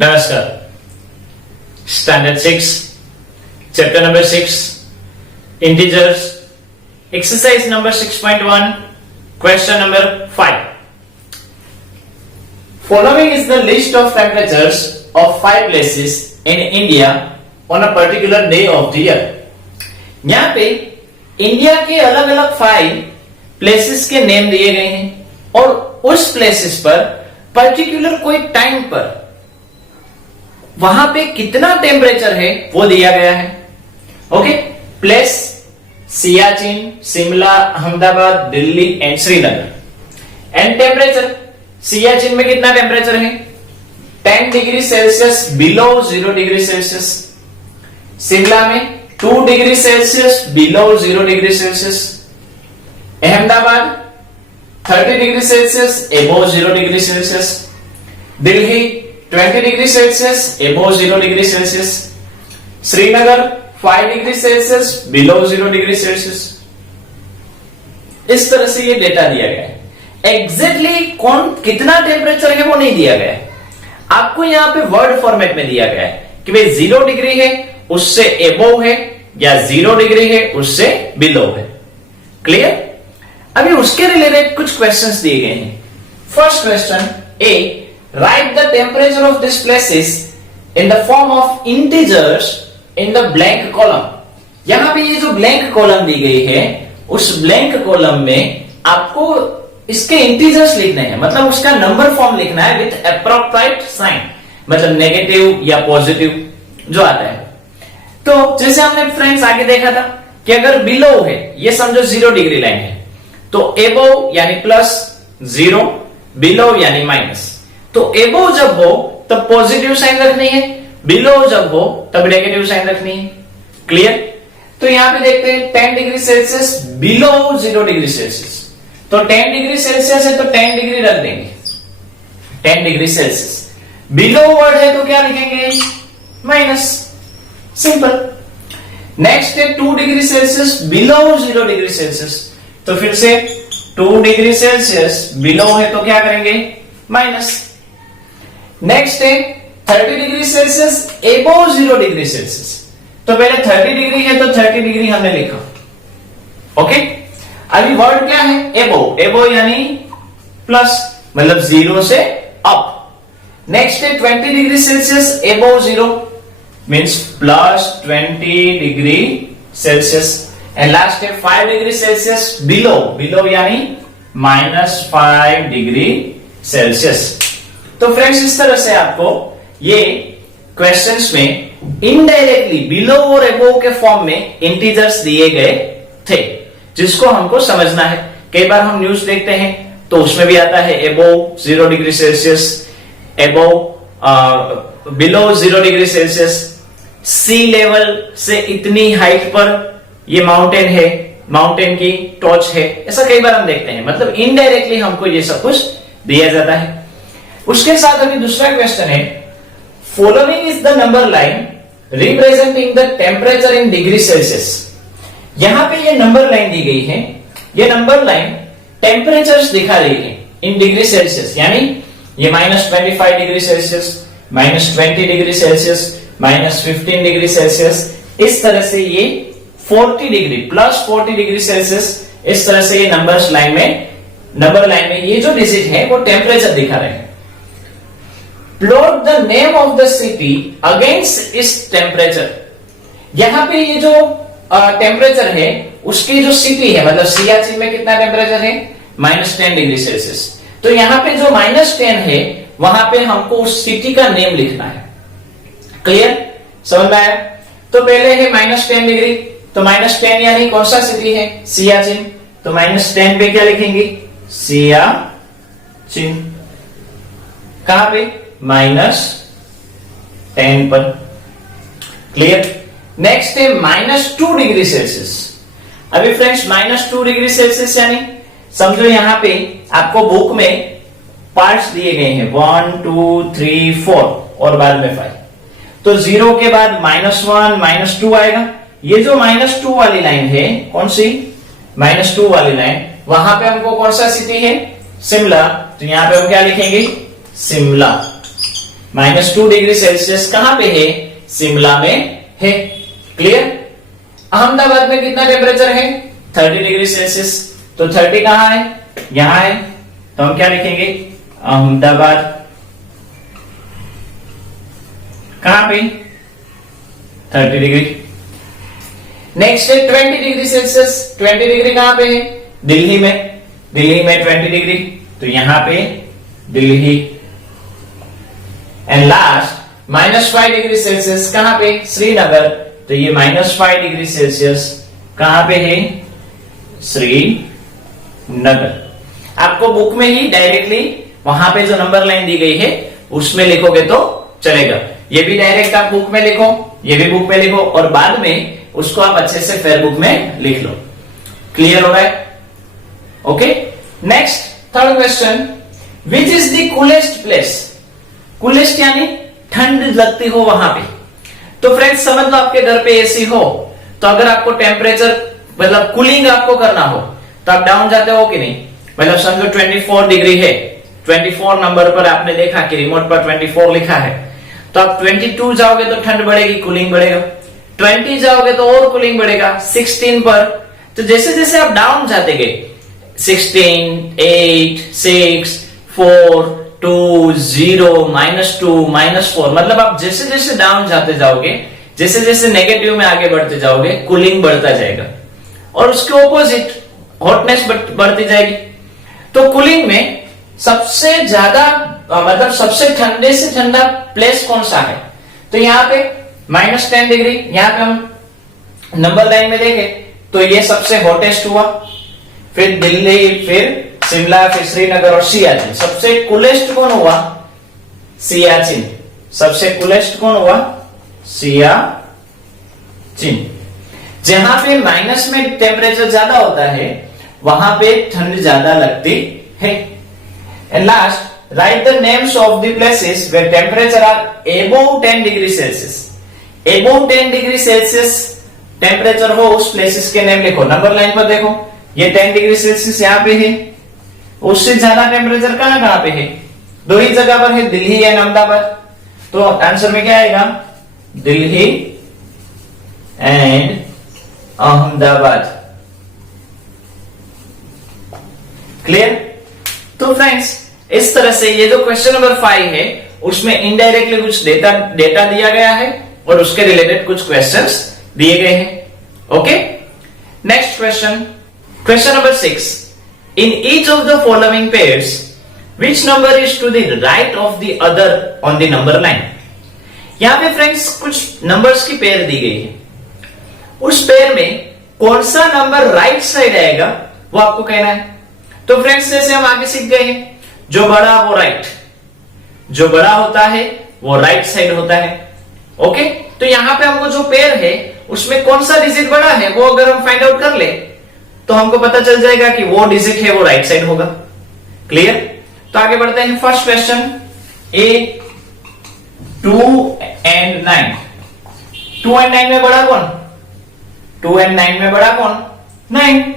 नमस्कार। Standard 6 chapter number 6 integers exercise number 6.1 question number 5। Following is the list of temperatures of 5 places in India on a particular day of the year. यहां पे India के अलग अलग 5 places के name दिए गए हैं और उस प्लेसेस पर पर्टिकुलर कोई टाइम पर वहां पे कितना टेम्परेचर है वो दिया गया है। Okay, place Siachen, Shimla, Ahmedabad, Delhi and Srinagar. And temperature Siachen में कितना टेम्परेचर है 10 degree Celsius below 0 degree Celsius. Shimla में 2 degree Celsius below 0 degree Celsius. Ahmedabad 30 degree Celsius एबो 0 degree Celsius. Delhi 20 degree Celsius एबो 0 degree Celsius. Srinagar 5 degree Celsius below 0 degree Celsius. इस तरह से ये डेटा दिया गया है। एग्जैक्टली कौन कितना टेम्परेचर है वो नहीं दिया गया है, आपको यहां पे वर्ड फॉर्मेट में दिया गया है कि भाई 0 डिग्री है उससे एबो है या 0 डिग्री है उससे बिलो है। क्लियर? अभी उसके रिलेटेड कुछ क्वेश्चंस दिए गए हैं। First question A, write the temperature of these places in the form of integers in the blank column। यहां पे ये जो ब्लैंक कॉलम दी गई है उस ब्लैंक कॉलम में आपको इसके इंटीजर्स लिखने हैं, मतलब उसका नंबर फॉर्म लिखना है विथ अप्रोप्रिएट साइन, मतलब नेगेटिव या पॉजिटिव जो आता है। तो जैसे हमने फ्रेंड्स आगे देखा था कि अगर बिलो है, ये समझो 0 डिग्री लाइन है, तो एबो यानी प्लस, 0 बिलो यानी माइनस। तो एबो जब हो तब पॉजिटिव साइन रखनी है, बिलो जब हो तब नेगेटिव साइन रखनी है। क्लियर? तो यहां पे देखते हैं 10 degree Celsius below 0 degree Celsius. तो 10 डिग्री सेल्सियस है तो 10 डिग्री रख देंगे, 10 डिग्री सेल्सियस। बिलो वर्ड है तो क्या लिखेंगे माइनस, सिंपल। नेक्स्ट है 2 degree Celsius below 0 degree Celsius. तो फिर से 2 डिग्री सेल्सियस बिलो है तो क्या करेंगे माइनस। नेक्स्ट है 30 डिग्री सेल्सियस एबो 0 डिग्री सेल्सियस। तो पहले 30 डिग्री है तो 30 डिग्री हमने लिखा। ओके, अभी वर्ड क्या है एबो, एबो यानी प्लस, मतलब 0 से अप। नेक्स्ट है 20 डिग्री सेल्सियस एबो 0 means plus 20 degree Celsius. And last है 5 डिग्री सेल्सियस बिलो, बिलो यानी -5 डिग्री सेल्सियस। तो फ्रेंड्स इस तरह से आपको ये क्वेश्चंस में इनडायरेक्टली बिलो और एबो के फॉर्म में इंटीजर्स दिए गए थे, जिसको हमको समझना है। कई बार हम न्यूज देखते हैं तो उसमें भी आता है एबो 0 डिग्री सेल्सियस, एबो बिलो 0 डिग्री सेल्सियस, सी लेवल से इतनी हाइट पर ये माउंटेन है, माउंटेन की टॉच है, ऐसा कई बार हम देखते हैं। मतलब इनडायरेक्टली हमको ये सब कुछ दिया जाता है। उसके साथ अभी दूसरा क्वेश्चन है, following is the number line representing the temperature in degree Celsius. यहां पे ये नंबर लाइन दी गई है, ये नंबर लाइन टेम्परेचर्स दिखा रही है इन डिग्री सेल्सियस, यानी ये -25 degree Celsius, -20 degree Celsius, -15 degree Celsius, इस तरह से ये 40 डिग्री प्लस 40 डिग्री सेल्सियस, इस तरह से ये नंबर लाइन में ये जो डिजिट है वो टेम्परेचर दिखा रहे हैं। Plot the name of the city against इस टेम्परेचर। यहां पे ये जो टेम्परेचर है उसकी जो सिटी है, मतलब सियाचिन में कितना टेम्परेचर है -10 डिग्री सेल्सियस। तो यहां पे जो -10 है वहां पे हमको उस सिटी का नेम लिखना है। क्लियर? समझ में आया? तो पहले है -10 डिग्री, तो -10 यानी कौन सा सिटी है सियाचिन, तो -10 पे क्या लिखेंगे सियाचिन। कहां पे -10 पर। क्लियर? नेक्स्ट है -2 डिग्री सेल्सियस। अभी फ्रेंड्स -2 डिग्री सेल्सियस यानी समझो यहां पे आपको बुक में पार्ट्स दिए गए हैं 1 2 3 4 और बाद में 5। तो 0 के बाद -1 -2 आएगा। ये जो -2 वाली लाइन है कौन सी -2 वाली लाइन, वहां पे हमको कौन सा सिटी है शिमला, तो यहां पे हम क्या लिखेंगे शिमला। -2 डिग्री सेल्सियस कहां पे है? शिमला में है। क्लियर? अहमदाबाद में कितना टेम्परेचर है? 30 डिग्री सेल्सियस। तो 30 कहां है? यहां है। तो हम क्या लिखेंगे? अहमदाबाद कहां पे? 30 डिग्री। नेक्स्ट है 20 डिग्री सेल्सियस। 20 डिग्री कहां पे है? दिल्ली में। दिल्ली में 20 डिग्री, तो यहां पे Delhi. And last -5 degree Celsius कहां पे? श्रीनगर। तो ये -5 डिग्री सेल्सियस कहां पे है? श्रीनगर। आपको बुक में ही डायरेक्टली वहां पे जो नंबर लाइन दी गई है उसमें लिखोगे तो चलेगा। ये भी डायरेक्ट आप बुक में लिखो, ये भी बुक में लिखो, और बाद में उसको आप अच्छे से फेयर बुक में लिख लो। क्लियर हो रहा है? Okay. Next third question, which is the coolest place? Coolest यानी ठंड लगती हो वहां पे। तो फ्रेंड्स समझ लो आपके घर पे एसी हो, तो अगर आपको टेम्परेचर मतलब कूलिंग आपको करना हो तो आप डाउन जाते हो कि नहीं? मतलब समझो 24 डिग्री है, 24 नंबर पर आपने देखा कि रिमोट पर 24 लिखा है, तो आप 22 जाओगे तो ठंड बढ़ेगी, कूलिंग बढ़ेगा। 20 जाओगे तो और कूलिंग बढ़ेगा। 16 पर, तो जैसे जैसे आप डाउन जाते गए 16, 8, 6, 4, 2, 0, -2, -4, मतलब आप जैसे जैसे डाउन जाते जाओगे, जैसे जैसे नेगेटिव में आगे बढ़ते जाओगे, कूलिंग बढ़ता जाएगा, और उसके ऑपोजिट हॉटनेस बढ़ती जाएगी। तो कूलिंग में सबसे ज्यादा मतलब सबसे ठंडे से ठंडा प्लेस कौन सा है? तो यहाँ पे -10 डिग्री, यहाँ पे हम नंबर लाइन में देखें तो ये सबसे हॉटेस्ट हुआ, फिर दिल्ली, फिर शिमला, फिर श्रीनगर और सियाचिन। सबसे कूलेस्ट कौन हुआ? सियाचिन। सबसे कूलेस्ट कौन हुआ? सियाचिन। जहां पे माइनस में टेम्परेचर ज्यादा होता है वहां पे ठंड ज्यादा लगती है। And last, write the names of the places where temperature are above 10 degree Celsius. Above 10 degree Celsius temperature हो उस प्लेसेस के नेम लिखो। नंबर लाइन पर देखो, ये 10 डिग्री सेल्सियस यहाँ पे है, उससे ज्यादा टेम्परेचर कहां कहां पे है? दो ही जगह पर है, दिल्ली एंड अहमदाबाद। तो आंसर में क्या आएगा? दिल्ली एंड अहमदाबाद। क्लियर? तो फ्रेंड्स इस तरह से ये जो क्वेश्चन नंबर 5 है उसमें इनडायरेक्टली कुछ डेटा दिया गया है और उसके रिलेटेड कुछ क्वेश्चंस दिए गए हैं। Okay, next question, question number 6, in each of the following pairs which number is to the right of the other on the number line. यहां पे फ्रेंड्स कुछ नंबर्स की पेयर दी गई है, उस पेयर में कौन सा नंबर राइट साइड आएगा वो आपको कहना है। तो फ्रेंड्स जैसे हम आगे सीख गए हैं, जो बड़ा वो राइट, जो बड़ा होता है वो राइट साइड होता है। ओके, तो यहां पे हमको जो पेयर है उसमें कौन सा डिजिट बड़ा है वो अगर हम फाइंड आउट कर ले तो हमको पता चल जाएगा कि वो डिजिट है वो राइट साइड होगा। क्लियर? तो आगे बढ़ते हैं। First question, A 2 and 9। 2 and 9 में बड़ा कौन? 2 and 9 में बड़ा कौन? 9।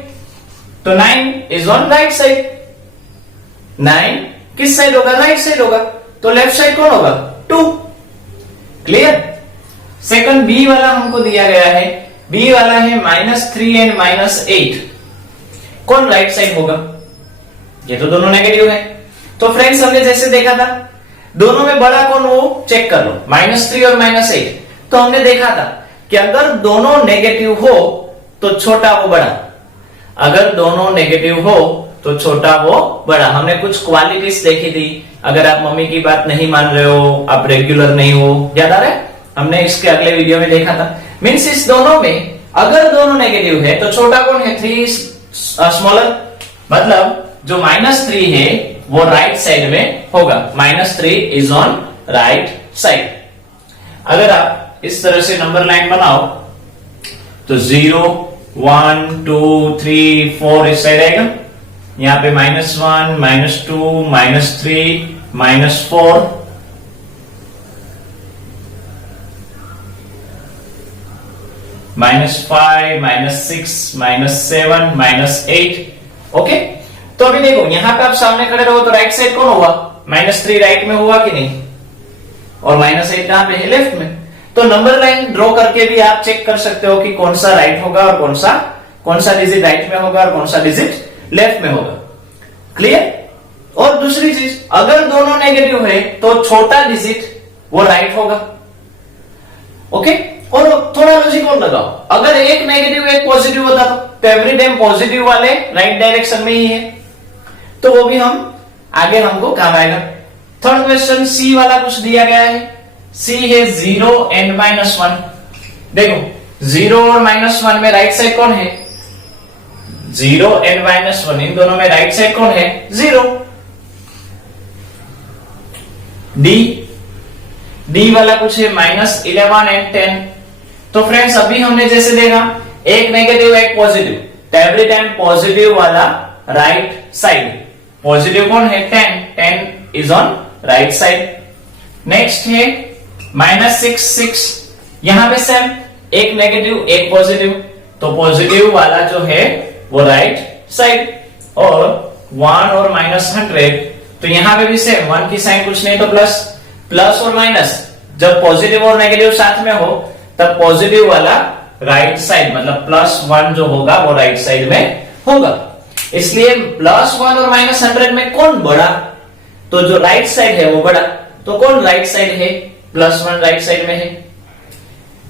तो 9 इज ऑन राइट साइड। 9 किस साइड होगा? राइट साइड होगा। तो लेफ्ट साइड कौन होगा? 2। क्लियर? सेकंड बी वाला हमको दिया गया है, बी वाला है -3 एंड -8, कौन राइट साइड होगा? ये तो दोनों नेगेटिव है। तो फ्रेंड्स हमने जैसे देखा था दोनों में बड़ा कौन वो चेक कर लो, -3 और -8। तो हमने देखा था कि अगर दोनों नेगेटिव हो तो छोटा वो बड़ा, अगर दोनों नेगेटिव हो तो छोटा वो बड़ा। हमने कुछ क्वालिटीज देखी थी, अगर आप मम्मी की बात नहीं मान रहे हो, आप रेगुलर नहीं हो, याद आ रहा है? हमने इसके अगले वीडियो में देखा था। मीन्स इस दोनों में अगर दोनों नेगेटिव है तो छोटा कौन है? 3 स्मॉलर, मतलब जो -3 है वो राइट साइड में होगा। -3 इज ऑन राइट साइड। अगर आप इस तरह से नंबर लाइन बनाओ तो 0, 1, 2, 3, 4 इस साइड आएगा। यहां पे -1, -2, -3, -4, -5, -6, -7, -8। ओके, तो अभी देखो यहां पे आप सामने खड़े रहो तो राइट साइड कौन होगा? -3 राइट में हुआ कि नहीं? और -8 कहां पे है? लेफ्ट में। तो नंबर लाइन ड्रॉ करके भी आप चेक कर सकते हो कि कौन सा राइट होगा और कौन सा डिजिट राइट में होगा और कौन सा डिजिट लेफ्ट में होगा। क्लियर? और दूसरी चीज, अगर दोनों नेगेटिव है तो छोटा डिजिट वो राइट होगा। ओके? और थोड़ा लॉजिक और लगाओ, अगर एक नेगेटिव एक पॉजिटिव होता तो एवरी टाइम पॉजिटिव वाले राइट डायरेक्शन में ही है, तो वो भी हम आगे हमको काम आएगा। थर्ड क्वेश्चन सी वाला कुछ दिया गया है, सी है 0 एंड -1। देखो 0 और -1 में राइट साइड कौन है? 0 एंड -1 इन दोनों में राइट साइड कौन है? 0। डी वाला कुछ है -11 एंड 10। तो फ्रेंड्स अभी हमने जैसे देखा एक नेगेटिव एक पॉजिटिव, तो एवरी टाइम पॉजिटिव वाला राइट साइड। पॉजिटिव कौन है? 10 is on right side. Next है -6, यहां पे सेम एक नेगेटिव एक पॉजिटिव, तो पॉजिटिव वाला जो है वो राइट साइड। और 1 और -100, तो यहां पे भी सेम, 1 की साइन कुछ नहीं तो प्लस और माइनस, जब पॉजिटिव और नेगेटिव साथ में हो तब पॉजिटिव वाला राइट साइड मतलब +1 जो होगा वो राइट साइड में होगा। इसलिए +1 और -100 में कौन बड़ा? तो जो राइट साइड है वो बड़ा। तो कौन राइट साइड है? +1 राइट साइड में है।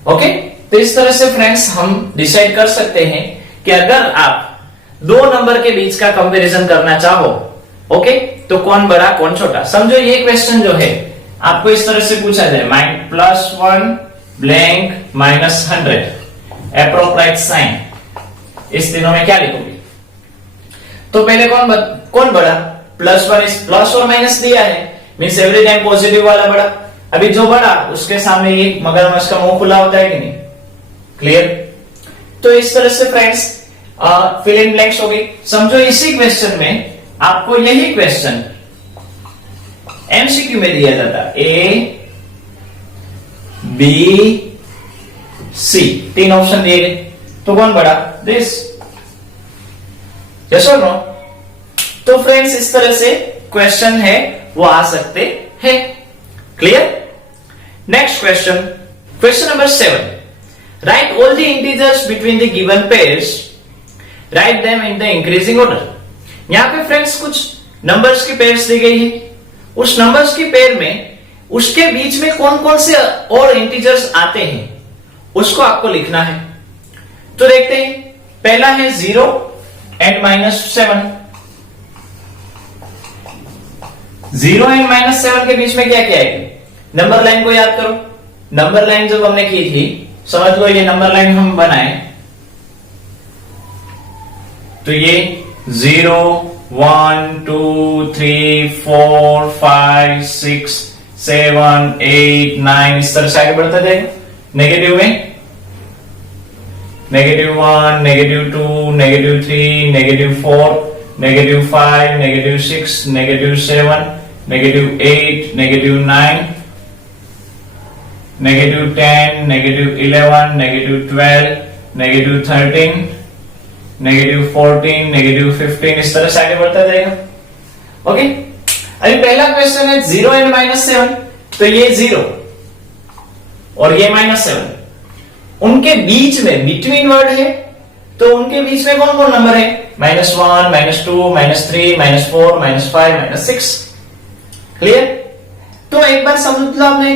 ओके? तो इस तरह से फ्रेंड्स हम डिसाइड कर सकते हैं कि अगर आप दो नंबर के बीच का कंपैरिजन करना चाहो, ओके, तो कौन बड़ा कौन छोटा। समझो ये क्वेश्चन जो है आपको इस तरह से पूछा जाए, +1 ब्लैंक -100 अप्रोप्रिएट साइन, इस तीनों में क्या लिखोगे? तो पहले कौन बड़ा? +1 इस प्लस और माइनस दिया है, मींस एवरी टाइम पॉजिटिव वाला बड़ा। अभी जो बड़ा उसके सामने ये मगरमच्छ का मुंह खुला होता है कि नहीं? क्लियर? तो इस तरह से फ्रेंड्स फिल इन ब्लैंक्स होगी। समझो इसी क्वेश्चन में आपको यही क्वेश्चन एमसीक्यू में दिया जाता, ए बी सी, 3 ऑप्शन दिए गए, तो कौन बड़ा? दिस। यस और नो? तो फ्रेंड्स इस तरह से क्वेश्चन है वो आ सकते हैं। Clear? Next question number 7, right all the integers between the given pairs, write them in the increasing order. यहां पे फ्रेंड्स कुछ नंबर्स की पेयर्स दी गई है, उस नंबर्स की पेयर में उसके बीच में कौन कौन से और इंटीजर्स आते हैं उसको आपको लिखना है। तो देखते हैं, पहला है 0 एंड -7। 0 एंड -7 के बीच में क्या क्या है? नंबर लाइन को याद करो। नंबर लाइन जब हमने की थी, समझ लो ये नंबर लाइन हम बनाए, तो ये 0 1 2 3 4 5 6 7 8 9 इस तरह से आगे बढ़ता जाएगा। नेगेटिव में -1 -2 -3 -4 -5 -6 -7 -8 -9 -10 -11 -12 -13 -14 -15 इस तरह से आगे बढ़ता जाएगा। ओके? अभी पहला क्वेश्चन है 0 एंड -7, तो ये 0 और ये -7, उनके बीच में बिटवीन वर्ड है, तो उनके बीच में कौन कौन नंबर है? -1 -2 -3 -4 -5 -6। क्लियर? तो एक बार समझ लो, आपने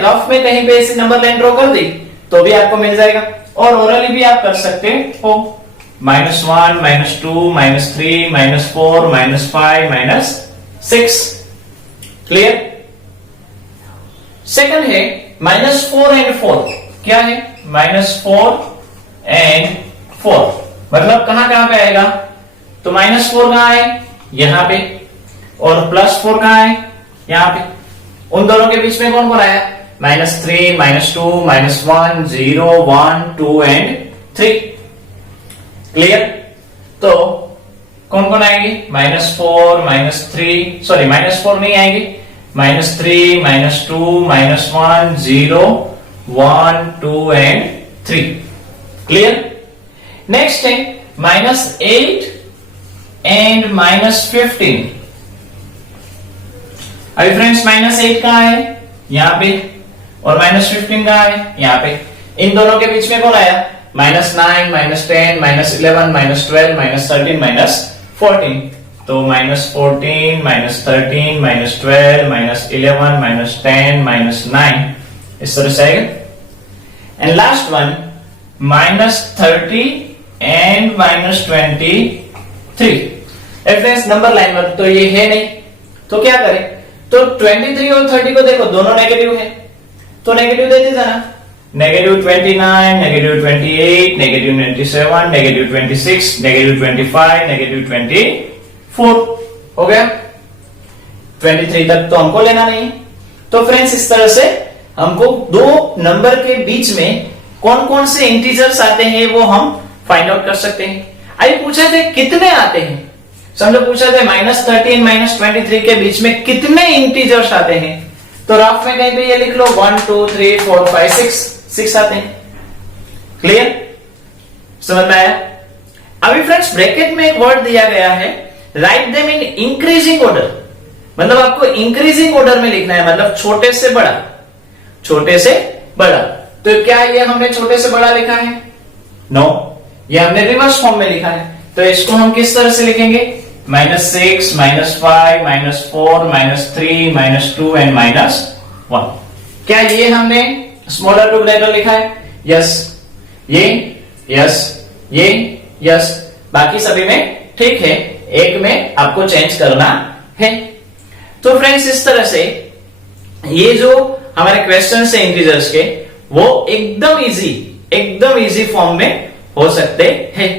रफ में कहीं पे ऐसी नंबर लाइन ड्रॉ कर दी तो भी आपको मिल जाएगा, और ओरली भी आप कर सकते हो। -1 -2 -3 -4 -5 -6। क्लियर? सेकंड है -4 एंड 4। क्या है? -4 एंड 4 मतलब कहां कहां पे आएगा? तो -4 कहां है? यहां पे, और +4 कहां है? यहां पे। उन दोनों के बीच में कौन कौन आया? -3 -2 -1 0 1 2 एंड 3। क्लियर? तो कौन कौन आएगी? -4 -3, सॉरी -4 नहीं आएगी, -3 -2 -1 0 1 2 एंड 3। क्लियर? नेक्स्ट है -8 एंड -15। अभी फ्रेंड्स -8 कहां है? यहाँ पे, और -15 कहाँ है, यहाँ पे। इन दोनों के बीच में कौन आया, -9, -10, -11, -12, -13, -14। तो -14, -13, -12, -11, -10, -9 इस तरह से आएगा। And last one -30 and -23। Friends number line में तो ये है नहीं, तो क्या करें, तो 23 और 30 को देखो दोनों नेगेटिव है, तो नेगेटिव देते जाना, -29, -28, -27, -26, -25, -24 हो गया। 23 तक तो हमको लेना नहीं। तो फ्रेंड्स इस तरह से हमको दो नंबर के बीच में कौन कौन से इंटीजर्स आते हैं वो हम फाइंड आउट कर सकते हैं। आइए पूछे थे कितने आते हैं, समझो पूछा थे -13 -23 के बीच में कितने इंटीजर्स आते हैं, तो रफ में कहीं पे ये लिख लो 1 2 3 4 5 6 आते हैं। क्लियर, समझ में आया। अभी फ्रेंड्स ब्रैकेट में एक वर्ड दिया गया है, write them in increasing order, मतलब आपको इंक्रीजिंग ऑर्डर में लिखना है, मतलब छोटे से बड़ा, छोटे से बड़ा। तो क्या ये हमने छोटे से बड़ा लिखा है, नो, ये हमने रिवर्स फॉर्म में लिखा है। तो इसको हम किस तरह से लिखेंगे, -6, -5, -4, -3, -2 एंड -1। क्या ये हमने स्मॉलर टू ग्रेटर लिखा है, यस, ये यस, ये यस, बाकी सभी में ठीक है, एक में आपको चेंज करना है। तो फ्रेंड्स इस तरह से ये जो हमारे क्वेश्चन है इंटीजर्स के, वो एकदम इजी फॉर्म में हो सकते हैं।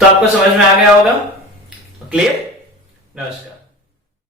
तो आपको समझ में आ गया होगा, क्लियर। नमस्कार।